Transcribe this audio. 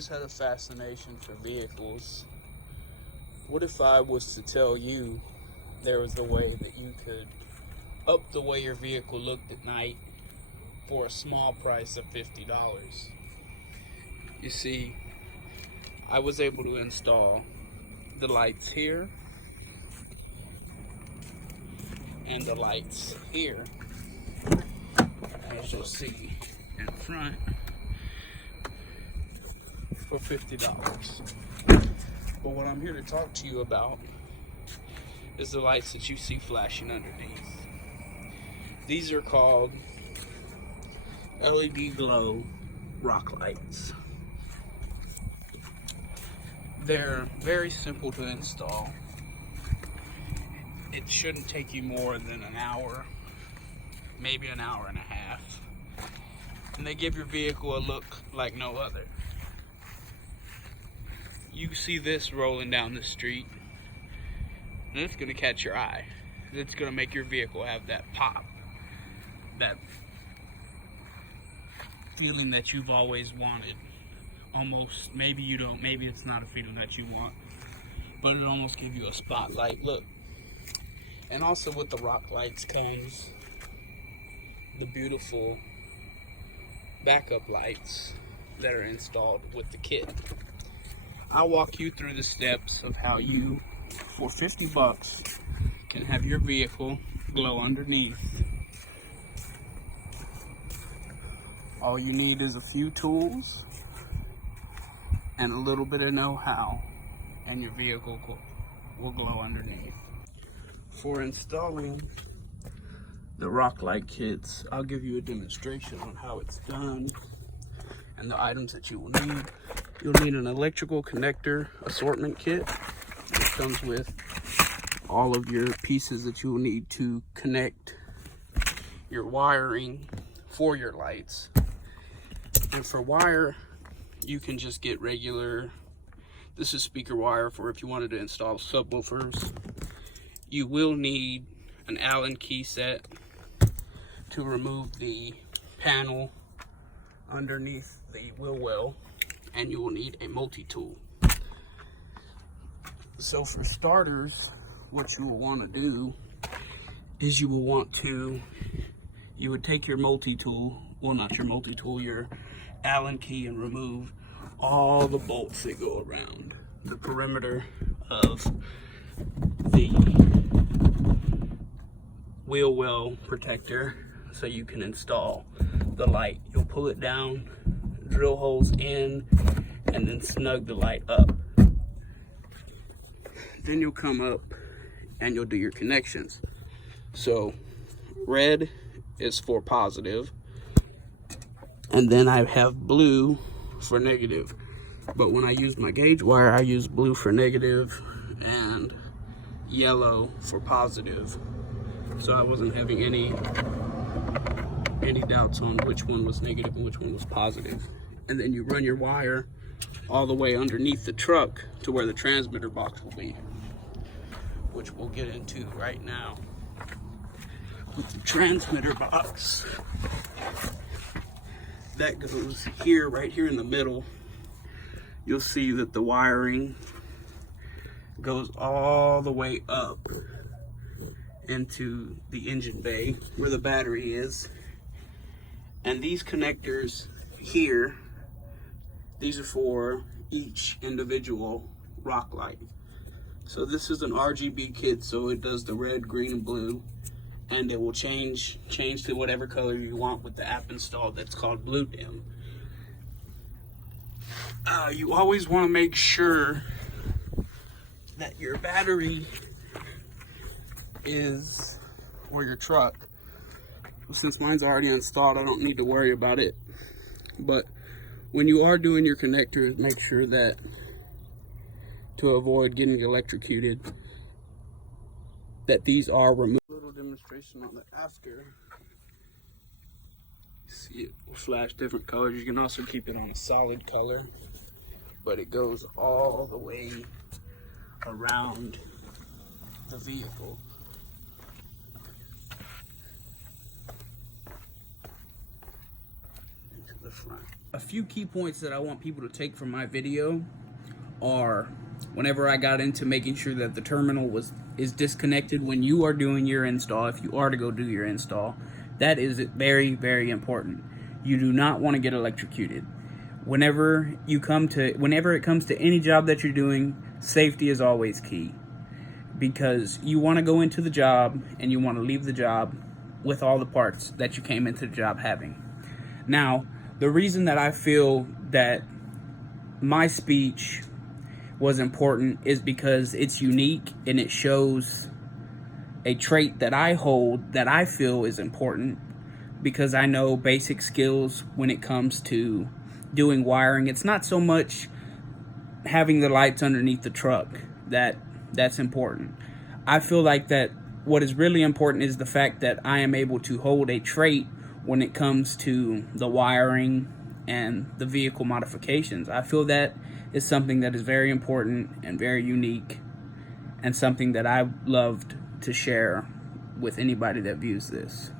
always had a fascination for vehicles. What if I was to tell you there was a way that you could up the way your vehicle looked at night for a small price of $50? You see, I was able to install the lights here and the lights here, as you'll see in front, for $50. But what I'm here to talk to you about is the lights that you see flashing underneath. These are called LED glow rock lights. They're very simple to install. It shouldn't take you more than an hour, maybe an hour and a half. And they give your vehicle a look like no other. You see this rolling down the street, and it's gonna catch your eye. It's gonna make your vehicle have that pop, that feeling that you've always wanted. Almost, maybe you don't, maybe it's not a feeling that you want, but it almost gives you a spotlight look. And also with the rock lights comes the beautiful backup lights that are installed with the kit. I'll walk you through the steps of how you, for $50, can have your vehicle glow underneath. All you need is a few tools and a little bit of know-how, and your vehicle will glow underneath. For installing the rock light kits, I'll give you a demonstration on how it's done and the items that you will need. You'll need an electrical connector assortment kit, which comes with all of your pieces that you will need to connect your wiring for your lights. And for wire, you can just get regular, this is speaker wire for if you wanted to install subwoofers. You will need an Allen key set to remove the panel underneath the wheel well, and you will need a multi-tool. So for starters, what you will want to do is you would take your multi-tool, well, not your multi-tool, your Allen key, and remove all the bolts that go around the perimeter of the wheel well protector so you can install the light. You'll pull it down, drill holes in, and then snug the light up. Then you'll come up and you'll do your connections. So red is for positive, and then I have blue for negative. But when I use my gauge wire, I use blue for negative and yellow for positive. So I wasn't having any doubts on which one was negative and which one was positive. And then you run your wire all the way underneath the truck to where the transmitter box will be, which we'll get into right now. With the transmitter box, that goes here, right here in the middle. You'll see that the wiring goes all the way up into the engine bay where the battery is. And these connectors here, these are for each individual rock light. So this is an RGB kit, so it does the red, green, and blue, and it will change to whatever color you want with the app installed that's called Blue Dim. You always want to make sure that your battery is, or your truck, since mine's already installed, I don't need to worry about it. But when you are doing your connectors, make sure that, to avoid getting electrocuted, that these are removed. A little demonstration on the after. See, it will flash different colors. You can also keep it on a solid color, but it goes all the way around the vehicle. Into the front. A few key points that I want people to take from my video are, whenever I got into making sure that the terminal is disconnected when you are doing your install, if you are to go do your install, that is very, very important. You do not want to get electrocuted. Whenever it comes to any job that you're doing, safety is always key, because you want to go into the job and you want to leave the job with all the parts that you came into the job having. Now, the reason that I feel that my speech was important is because it's unique and it shows a trait that I hold that I feel is important, because I know basic skills when it comes to doing wiring. It's not so much having the lights underneath the truck that's important. I feel like that what is really important is the fact that I am able to hold a trait when it comes to the wiring and the vehicle modifications. I feel that is something that is very important and very unique, and something that I loved to share with anybody that views this.